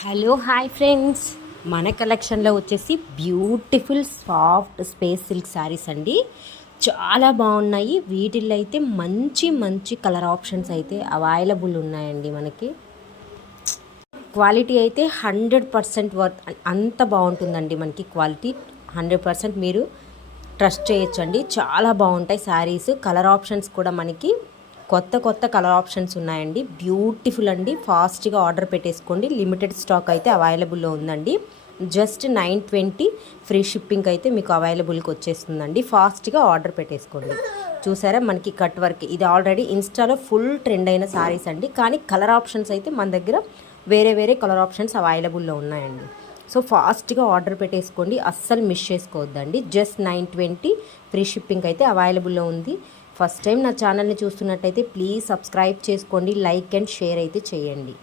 Hello hi friends, మన కలెక్షన్లో వచ్చేసి beautiful soft space silk saris అండి. చాలా బాగున్నాయి. వీటిల్లో అయితే మంచి మంచి కలర్ ఆప్షన్స్ అయితే అవైలబుల్ ఉన్నాయండి. మనకి క్వాలిటీ అయితే 100% వర్త్, అంత బాగుంటుందండి. మనకి క్వాలిటీ 100% మీరు ట్రస్ట్ చేయొచ్చండి. చాలా బాగుంటాయి శారీస్. కలర్ ఆప్షన్స్ కూడా మనకి కొత్త కొత్త కలర్ ఆప్షన్స్ ఉన్నాయండి. బ్యూటిఫుల్ అండి. ఫాస్ట్గా ఆర్డర్ పెట్టేసుకోండి. లిమిటెడ్ స్టాక్ అయితే అవైలబుల్లో ఉందండి. జస్ట్ 920 ఫ్రీ షిప్పింగ్ అయితే మీకు అవైలబుల్కి వచ్చేస్తుందండి. ఫాస్ట్గా ఆర్డర్ పెట్టేసుకోండి. చూసారా, మనకి కట్ వర్క్ ఇది ఆల్రెడీ ఇన్స్టాలో ఫుల్ ట్రెండ్ అయిన శారీస్ అండి. కానీ కలర్ ఆప్షన్స్ అయితే మన దగ్గర వేరే వేరే కలర్ ఆప్షన్స్ అవైలబుల్లో ఉన్నాయండి. సో ఫాస్ట్గా ఆర్డర్ పెట్టేసుకోండి. అస్సలు మిస్ చేసుకోవద్దండి. జస్ట్ 920 ఫ్రీ షిప్పింగ్ అయితే అవైలబుల్లో ఉంది. ఫస్ట్ టైం నా ఛానల్ని చూస్తున్నట్టయితే ప్లీజ్ సబ్స్క్రైబ్ చేసుకోండి, లైక్ అండ్ షేర్ అయితే చేయండి.